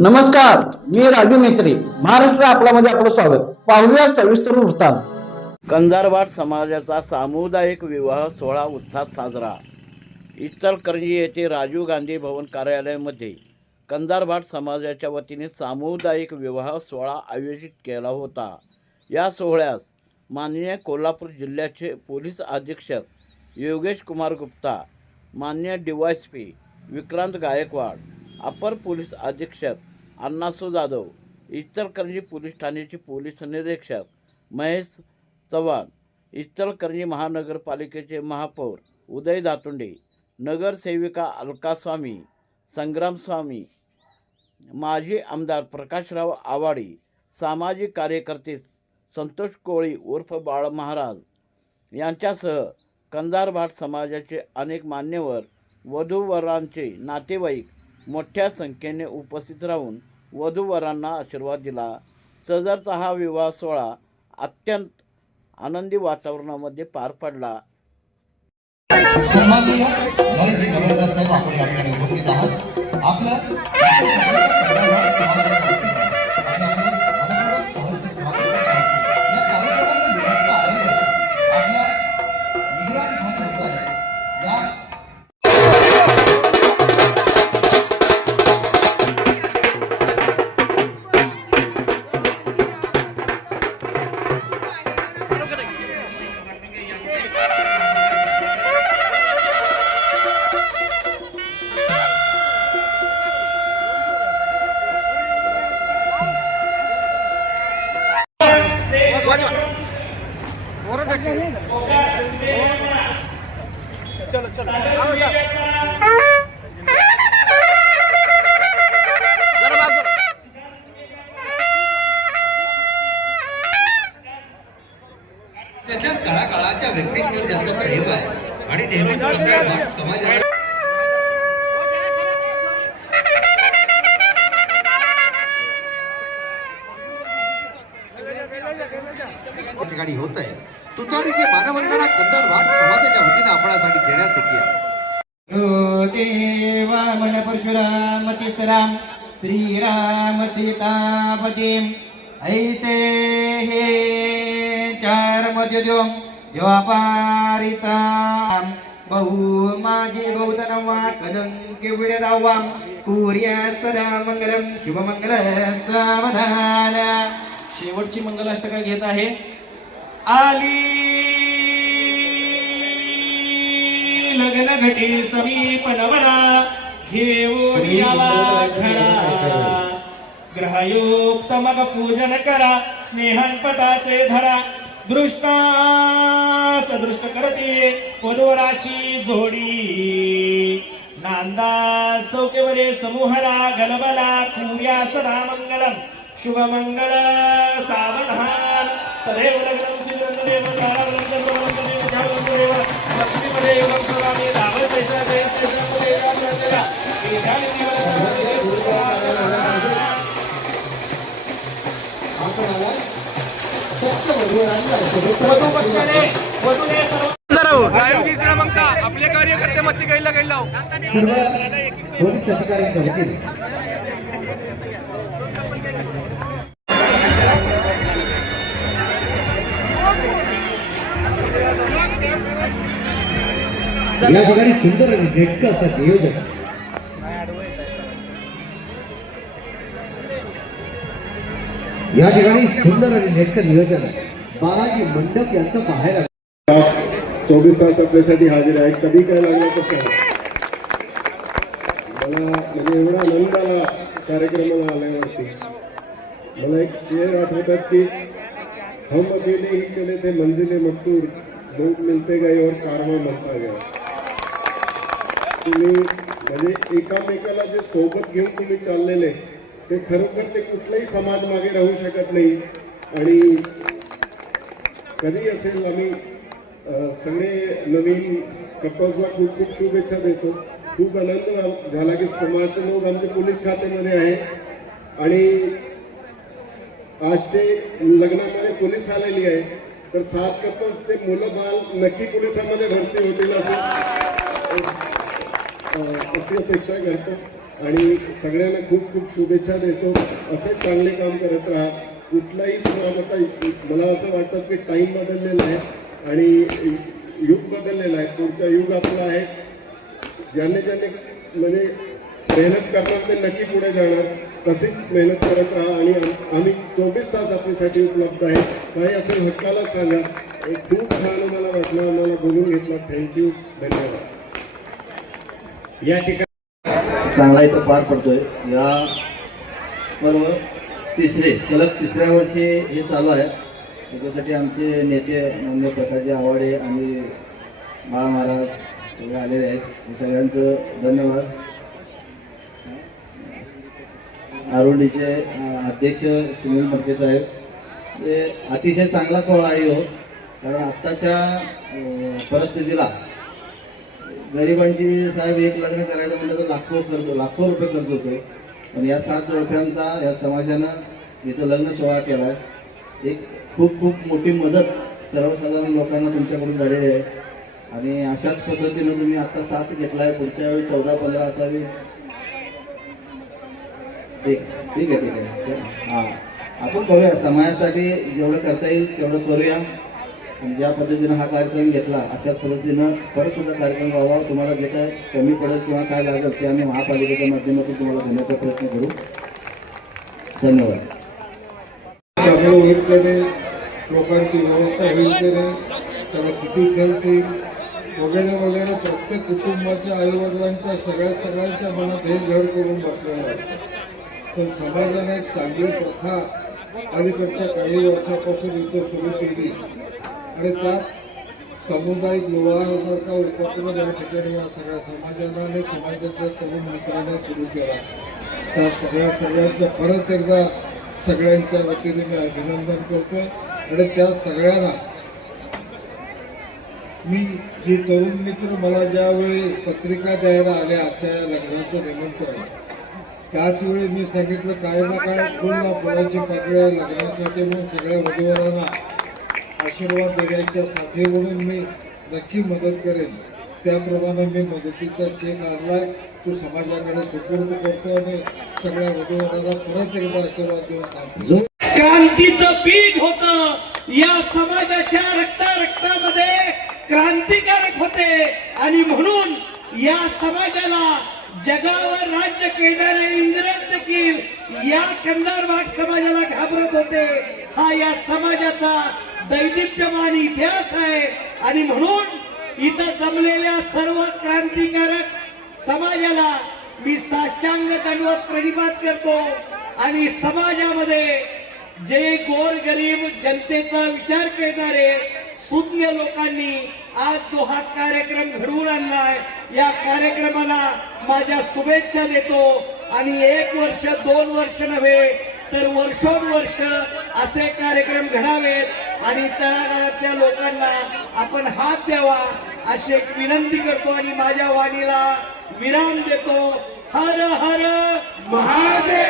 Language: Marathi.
नमस्कार, मी राजू मेत्री. महाराष्ट्र आपल्यामध्ये आपलं स्वागत. पाहूया सविस्तर वृत्तांत. कंधारवाड समाजाचा सामुदायिक विवाह सोहळा उत्साहात साजरा. इचलकरंजी येथे राजीव गांधी भवन कार्यालयामध्ये कंधारवाड समाजाच्या वतीने सामुदायिक विवाह सोहळा आयोजित केला होता. या सोहळ्यास माननीय कोल्हापूर जिल्ह्याचे पोलीस अधीक्षक योगेश कुमार गुप्ता, माननीय DYSP विक्रांत गायकवाड, अपर पोलीस अधीक्षक अण्णासू जाधव, इचलकरंजी पोलीस ठाण्याचे पोलीस निरीक्षक महेश चव्हाण, इचलकरंजी महानगरपालिकेचे महापौर उदय दातुंडे, नगरसेविका अलका स्वामी, संग्राम स्वामी, माजी आमदार प्रकाशराव आवाडी, सामाजिक कार्यकर्ते संतोष कोळी उर्फ बाळ महाराज यांच्यासह कंधारवाड समाजाचे अनेक मान्यवर, वधूवरांचे नातेवाईक मोठ्या संख्येने उपस्थित राहून वधूवरांना आशीर्वाद दिला. सदरचा हा विवाह सोहळा अत्यंत आनंदी वातावरणामध्ये पार पडला. त्याच्या तळागाळाच्या व्यक्तींवर ज्याचं प्रेम आहे आणि नेहमीच समाजाला ठिकाणी होत आहे. तुतारीचे मानवंदना कंधारवाड समाजाच्या वतीने आपणासाठी देण्यात येते आहे. देवा मन परशुराम तिसराम श्रीराम सीतापती ऐसे हे चार मध्ये जो देवापारीचा बहु माझी बहुतनवा कलंकी विडदावा कुर्या सदा मंगलम शुभमंगल सावधान. शेवटची मंगलाष्टका घेत आहे. आली लग्न घटी समीप नवरा घेऊन यावा खरा ग्रहयुक्त मग पूजन करा स्नेहनपटाचे धरा दृष्टा सदृष्ट करते वधूवराची जोडी नांदा सौख्यवरे समूहला गलबला कुर्या सदा मंगलम शुभमंगल सावधान. तदेव लग्नं श्रीरंगदेव कारावलंबदेव लक्ष्मीपदेव स्वामी दावदेशा जयदेशा आपले कार्यकर्ते मत गायला गेला पोलीस अधिकाऱ्यांच्या वतीने या ठिकाणी सुंदर आणि नेटकं असं नियोजन. या ठिकाणी सुंदर आणि नेटकं नियोजन बालाजी मंडप यांचं बाहेर 24 तास आपल्यासाठी हाजीर आहे. कधी काय लागलं कसं मला म्हणजे एवढा आनंद आला कार्यक्रमाला आल्यावरती. मला एक शेर आठवतात की हम अकेले ही चले थे मंजिले मकसूर लोग मिलते गए और कारवा बनता गया. तुम्ही म्हणजे एकामेकाला जे सोबत घेऊन तुम्ही चाललेले ते खरोखर ते कुठलाही समाज मागे राहू शकत नाही. आणि कधी असेल आम्ही सगळे नवीन कपल्सला खूप खूप शुभेच्छा देतो. खूप आनंद झाला की समाजचे लोक आमच्या पोलीस खात्यामध्ये आहे आणि आजचे लग्नामध्ये पोलीस आलेली आहे तर 7 कपल्सचे मुलं बाल नक्की पोलिसांमध्ये भरती होतील असं अशी अपेक्षा करतो. आणि सगळ्यांना खूप खूप शुभेच्छा देतो. असे चांगले काम करत राहा. कुठलाही समाज आता मला असं वाटतं की टाईम बदललेला आहे आणि युग बदललेला आहे. पुढचा युग आपला आहे. ज्याने म्हणजे मेहनत करणार ते नक्की पुढे जाणार. तशीच मेहनत करत राहा आणि आम्ही 24 तास आपल्यासाठी उपलब्ध आहे. काही असेल हक्काला सांगा. खूप छान मला वाटलं, मला बोलून घेतलं. थँक्यू, धन्यवाद. या ठिकाणी चांगला इथं पार पडतोय. या बरोबर सलग तिसऱ्या वर्षी हे चालू आहे. त्याच्यासाठी आमचे नेते माननीय प्रकाशजी आवाडे आणि बाळा महाराज सगळे आलेले आहेत. हे सगळ्यांचं धन्यवाद. आरोडीचे अध्यक्ष सुनील मटके साहेब, हे अतिशय चांगला सोहळा आहे हो. कारण आत्ताच्या परिस्थितीला गरिबांची साहेब एक लग्न करायचं म्हटलं तर लाखो रुपये खर्च होतो. पण या 7 जोडप्यांचा या समाजानं इथं लग्न सोहळा केला आहे. एक खूप खूप मोठी मदत सर्वसाधारण लोकांना तुमच्याकडून झालेली आहे. आणि अशाच पद्धतीनं तुम्ही आता 7 घेतला आहे. पुढच्या वेळी 14-15 असावी. ठीक आहे. हां, आपण करूया. समाजासाठी जेवढं करता येईल तेवढं करूया. आणि ज्या पद्धतीनं हा कार्यक्रम घेतला अशाच पद्धतीनं परत सुद्धा कार्यक्रम व्हावा. तुम्हाला जे काय कमी पडेल किंवा काय लागेल ते आम्ही महापालिकेच्या माध्यमातून तुम्हाला देण्याचा प्रयत्न करू. धन्यवाद. चांगलं होईल त्याने, लोकांची व्यवस्था होईल त्याने, त्याला किती खर्च येईल वगैरे वगैरे प्रत्येक कुटुंबाच्या आईवडिलांच्या सगळ्यांच्या मनात हे घर करून बसलेलं आहे. पण समाजाने एक चांगली प्रथा अलीकडच्या काही वर्षापासून इथं सुरू केली आणि त्यात सामुदायिक विवाहासारखा उपक्रम या ठिकाणी या सगळ्या समाजाला आणि समाजाच्या तरुण मित्रांना सुरू केला. त्या सगळ्यांचं परत एकदा सगळ्यांच्या वतीने मी अभिनंदन करतोय. आणि त्या सगळ्यांना मी हे तरुण मित्र मला ज्यावेळी पत्रिका द्यायला आल्या आजच्या या लग्नाचं निमंत्रण, त्याच वेळी मी सांगितलं काय ना काय फुलाची पाकळ्या लग्नासाठी म्हणून सगळ्या वधूवरांना आशीर्वाद देण्याच्या साठी म्हणून मी नक्की मदत करेन. त्याप्रमाणे मी मदतीचा चेक आणलाय. तो समाजाकडे सुपूर्द करतो आणि सगळ्या वधूवरांना परत एकदा आशीर्वाद देऊन थांबतो. क्रांतीचं बीज होतं. या समाजाच्या रक्तामध्ये क्रांतिकारक होते आणि म्हणून या समाजाला जगावर राज्य करणारे इंग्रज देखील या कंधारवाड समाजाला घाबरत होते. हा या समाजाचा दैदिप्यमान इतिहास आहे. आणि म्हणून इथं जमलेल्या सर्व क्रांतिकारक समाजाला मी साष्टांग दंडवत प्रणिपात करतो. आणि समाजामध्ये जे गोरगरीब जनतेचा विचार करणारे सुज्ञ लोकांनी आज जो हा कार्यक्रम घडवून आणलाय, या कार्यक्रमाला माझ्या शुभेच्छा देतो. आणि 1 वर्ष 2 वर्ष नव्हे तर वर्षोनवर्ष असे कार्यक्रम घडावेत आणि तळागाळातल्या लोकांना आपण हात द्यावा अशी एक विनंती करतो आणि माझ्या वाणीला विराम देतो. हर हर महादेव.